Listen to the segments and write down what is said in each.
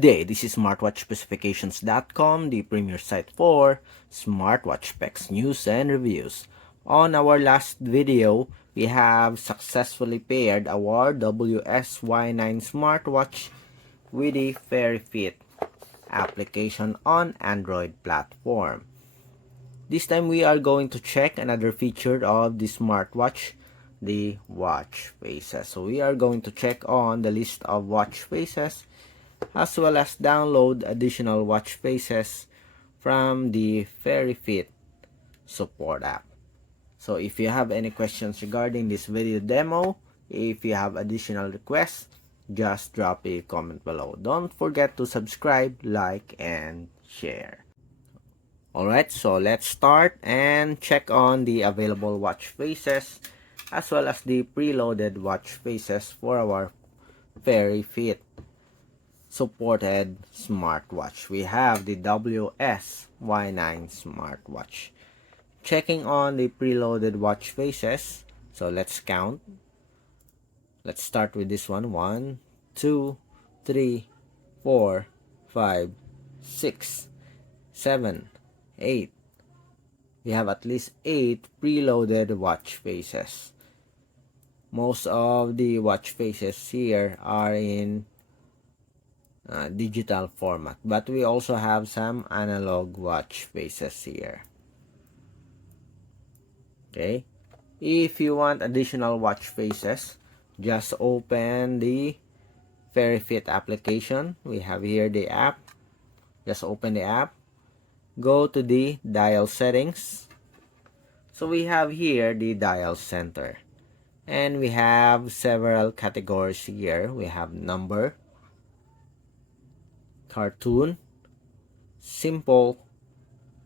Good day, this is smartwatchspecifications.com, the premier site for smartwatch specs, news, and reviews. On our last video, we have successfully paired our WS-Y9 smartwatch with the HRYFine application on Android platform. This time we are going to check another feature of the smartwatch, the watch faces. So we are going to check on the list of watch faces as well as download additional watch faces from the HRYFine Support App. So if you have any questions regarding this video demo, if you have additional requests, just drop a comment below. Don't forget to subscribe, like, and share. Alright, so let's start and check on the available watch faces as well as the preloaded watch faces for our HRYFine supported smartwatch. We have the WS-Y9 smartwatch. Checking on the preloaded watch faces, so let's count. Let's start with this one. 1, 2, 3, 4, 5, 6, 7, 8. We have at least 8 preloaded watch faces. Most of the watch faces here are in digital format, but we also have some analog watch faces here. Okay, if you want additional watch faces, just open the HRYFine application. We have here the app. Just open the app, go to the dial settings. So we have here the dial center, and we have several categories here. We have number, cartoon, simple,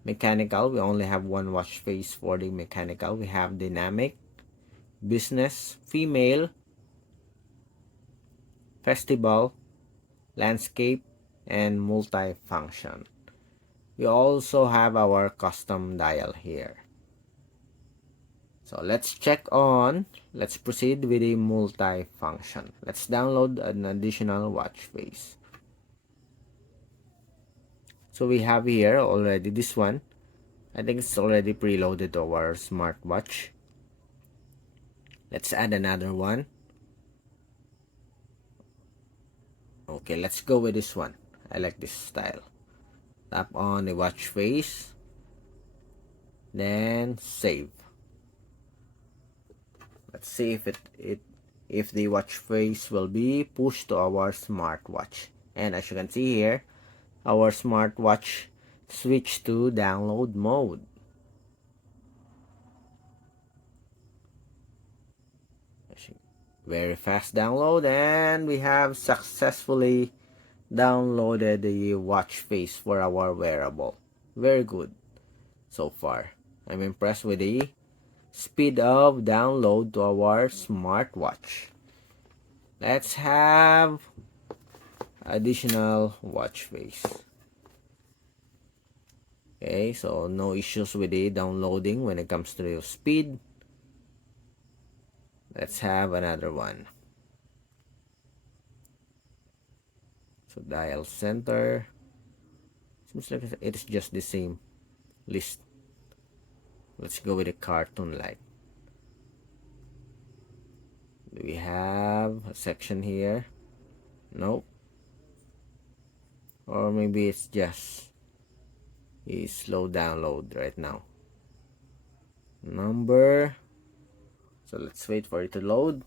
mechanical. We only have one watch face for the mechanical. We have dynamic, business, female, festival, landscape, and multi-function. We also have our custom dial here. So let's proceed with the multi-function. Let's download an additional watch face. So we have here already this one. I think it's already preloaded to our smartwatch. Let's add another one. Okay, let's go with this one. I like this style. Tap on the watch face, then save. Let's see if the watch face will be pushed to our smartwatch. And as you can see here, our smartwatch switched to download mode. Very fast download, and we have successfully downloaded the watch face for our wearable. Very good so far. I'm impressed with the speed of download to our smartwatch. Let's have additional watch face. Okay, so no issues with the downloading when it comes to the speed. Let's have another one. So dial center. Seems like it's just the same list. Let's go with the cartoon light. Do we have a section here? Nope. Or maybe it's just a slow download right now. Number. So let's wait for it to load.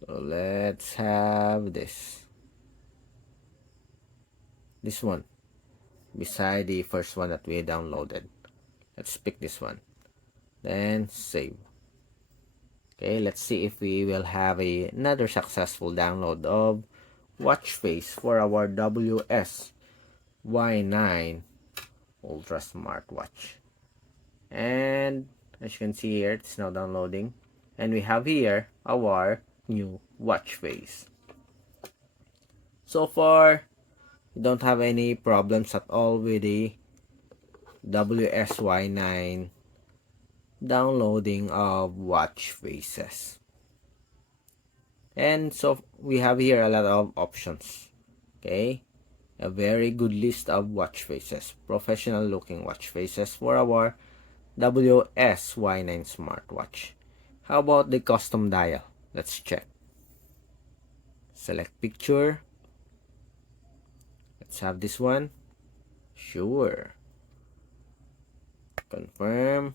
So let's have this one beside the first one that we downloaded. Let's pick this one, then save. Okay, let's see if we will have another successful download of watch face for our WS-Y9 Ultra smartwatch. And as you can see here, it's now downloading, and we have here our new watch face. So far, we don't have any problems at all with the WS-Y9 downloading of watch faces. And so we have here a lot of options. Okay, a very good list of watch faces, professional looking watch faces for our WS-Y9 smartwatch. How about the custom dial? Let's check. Select picture. Let's have this one. Sure. Confirm.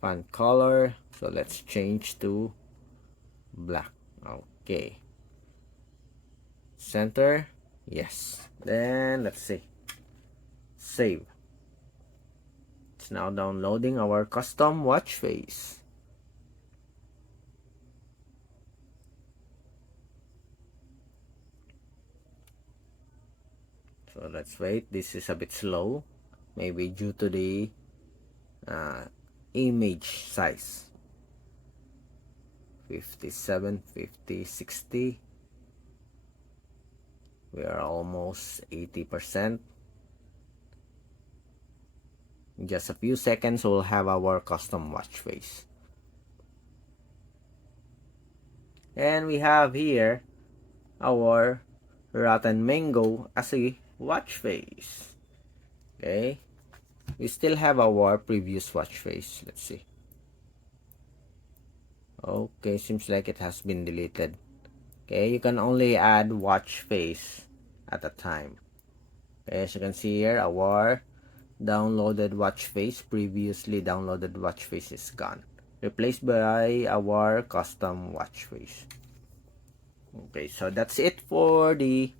Font color. So let's change to black. Okay. Center. Yes. Then let's see. Save. It's now downloading our custom watch face. So let's wait. This is a bit slow. Maybe due to the uh, image size. 57, 50, 60. We are almost 80%. In just a few seconds, we'll have our custom watch face. And we have here our rotten mango as a watch face. Okay. We still have our previous watch face. Let's see. Okay, seems like it has been deleted. Okay, you can only add watch face at a time. Okay, as you can see here, our downloaded watch face, previously downloaded watch face is gone, replaced by our custom watch face. Okay, so that's it for the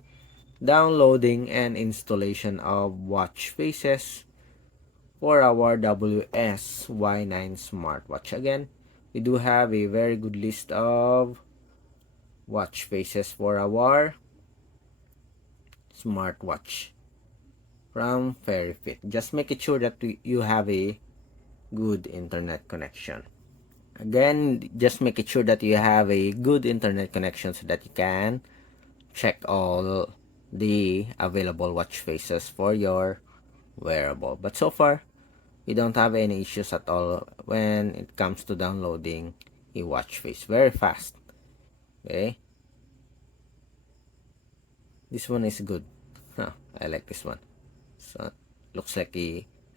downloading and installation of watch faces for our WS-Y9 smartwatch. Again, we do have a very good list of watch faces for our smartwatch from FairyFit. Just make it sure that you have a good internet connection. Again, just make it sure that you have a good internet connection so that you can check all the available watch faces for your wearable. But so far, we don't have any issues at all when it comes to downloading a watch face. Very fast. Okay, this one is good. I like this one. So looks like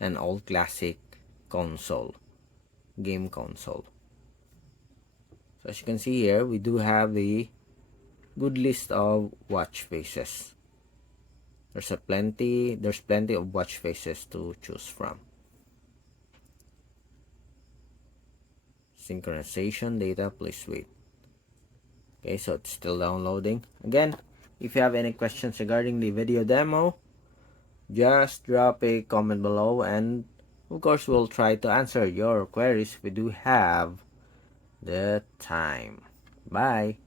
an old classic console, game console. So as you can see here, we do have a good list of watch faces. There's plenty of watch faces to choose from. Synchronization data, please wait. Okay, so it's still downloading. Again, if you have any questions regarding the video demo, just drop a comment below, and of course we'll try to answer your queries if we do have the time. Bye.